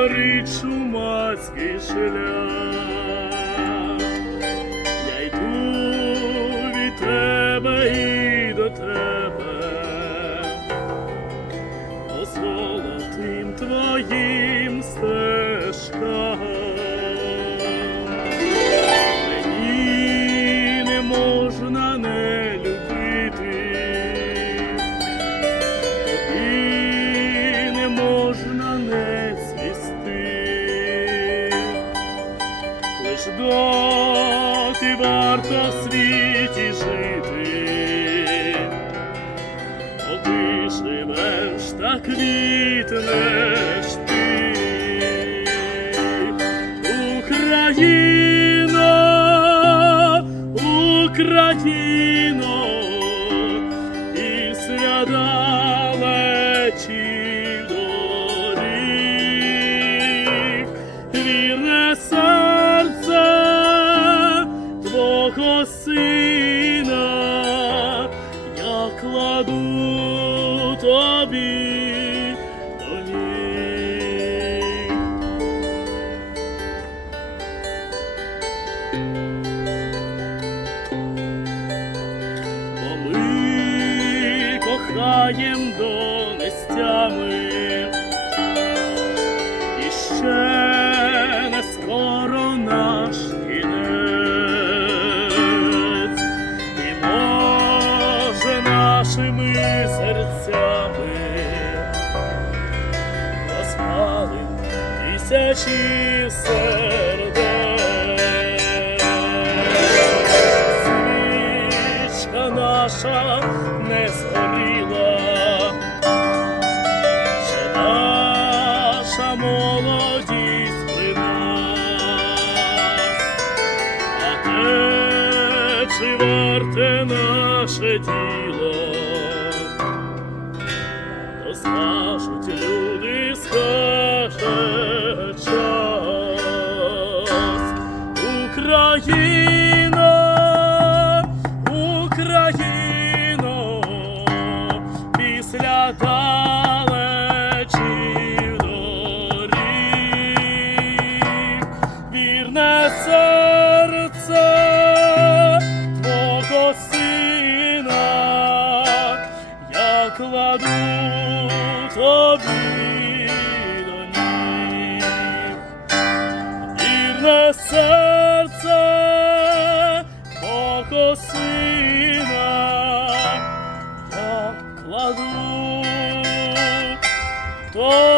поки зорить шумацький шлях, я йду від тебе і до тебе, по золотим твоїм стежкам. Доти варто в світі жити, поки живеш та квітнеш ти. Україна, Україно, кохаєм до нестями, і ще не скоро наш кінець, і може нашими серцями розпалим тисячі сердець. Свічка наша варте наше діло, то скажуть люди, скаже час. Україна, Україно, мого сина я кладу тобі